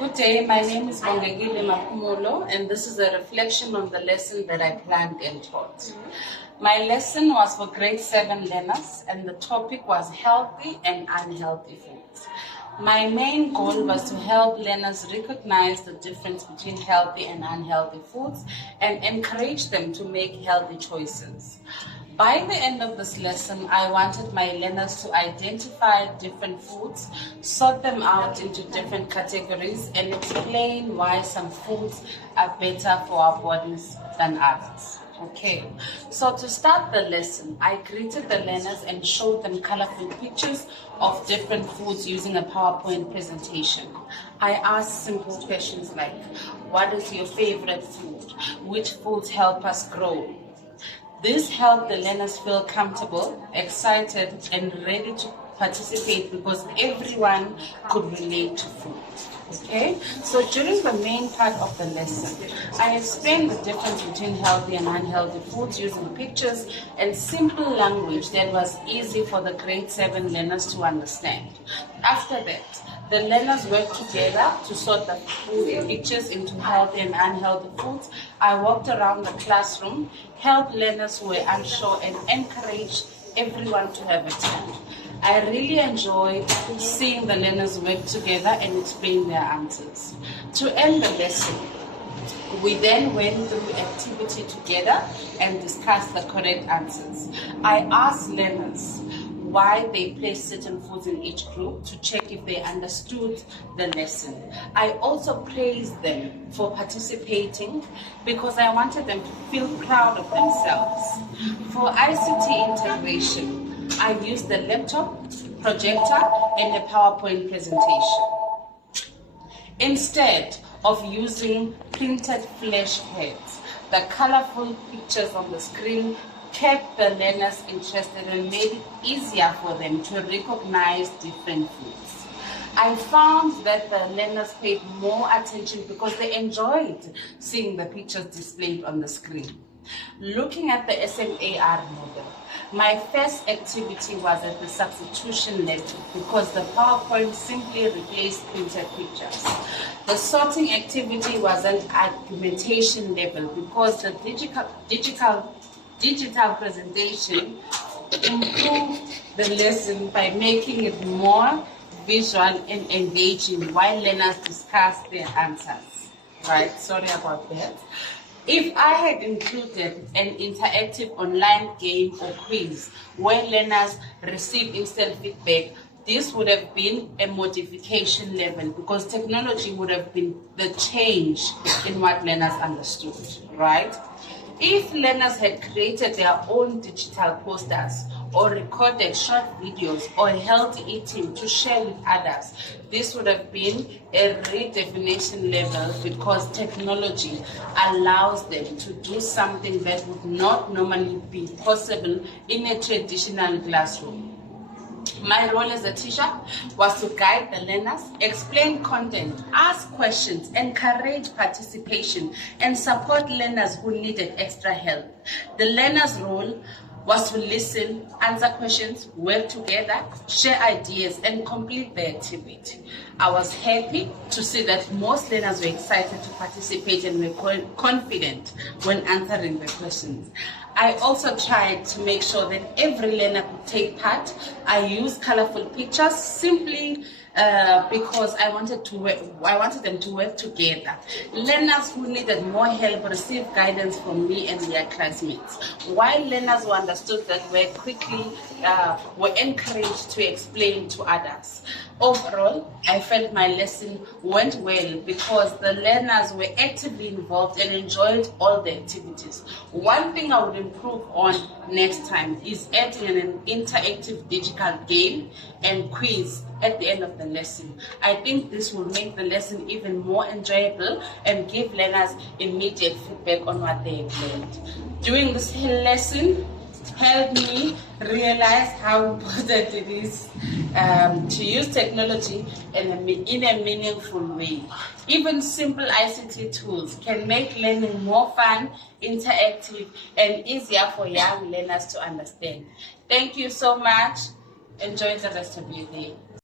Good day, my name is Bongegile Mapumulo, and this is a reflection on the lesson that I planned and taught. My lesson was for grade 7 learners, and the topic was healthy and unhealthy foods. My main goal was to help learners recognize the difference between healthy and unhealthy foods and encourage them to make healthy choices. By the end of this lesson, I wanted my learners to identify different foods, sort them out into different categories, and explain why some foods are better for our bodies than others. Okay, so to start the lesson, I greeted the learners and showed them colorful pictures of different foods using a PowerPoint presentation. I asked simple questions like, what is your favorite food? Which foods help us grow? This helped the learners feel comfortable, excited, and ready to participate because everyone could relate to food. Okay, so during the main part of the lesson, I explained the difference between healthy and unhealthy foods using pictures and simple language that was easy for the grade 7 learners to understand. After that, the learners worked together to sort the food pictures into healthy and unhealthy foods. I walked around the classroom, helped learners who were unsure, and encouraged everyone to have a turn. I really enjoyed seeing the learners work together and explain their answers. To end the lesson, we then went through activity together and discussed the correct answers. I asked learners why they placed certain foods in each group to check if they understood the lesson. I also praised them for participating because I wanted them to feel proud of themselves. For ICT integration, I used the laptop, projector, and a PowerPoint presentation. Instead of using printed flash heads, the colorful pictures on the screen kept the learners interested and made it easier for them to recognize different foods. I found that the learners paid more attention because they enjoyed seeing the pictures displayed on the screen. Looking at the SMAR model, my first activity was at the substitution level because the PowerPoint simply replaced printed pictures. The sorting activity was at argumentation level because the digital presentation improved the lesson by making it more visual and engaging while learners discussed their answers. Right, sorry about that. If I had included an interactive online game or quiz where learners receive instant feedback, this would have been a modification level because technology would have been the change in what learners understood, right? If learners had created their own digital posters or recorded short videos or healthy eating to share with others, this would have been a redefinition level because technology allows them to do something that would not normally be possible in a traditional classroom. My role as a teacher was to guide the learners, explain content, ask questions, encourage participation, and support learners who needed extra help. The learner's role was to listen, answer questions, work together, share ideas, and complete the activity. I was happy to see that most learners were excited to participate and were confident when answering the questions. I also tried to make sure that every learner could take part. I used colorful pictures simply because I wanted them to work together. Learners who needed more help received guidance from me and their classmates, while learners who understood that were encouraged to explain to others. Overall, I felt my lesson went well because the learners were actively involved and enjoyed all the activities. One thing I would improve on next time is adding an interactive digital game and quiz at the end of the lesson. I think this will make the lesson even more enjoyable and give learners immediate feedback on what they have learned. Doing this lesson helped me realize how important it is to use technology in a meaningful way. Even simple ICT tools can make learning more fun, interactive, and easier for young learners to understand. Thank you so much. Enjoy the rest of your day.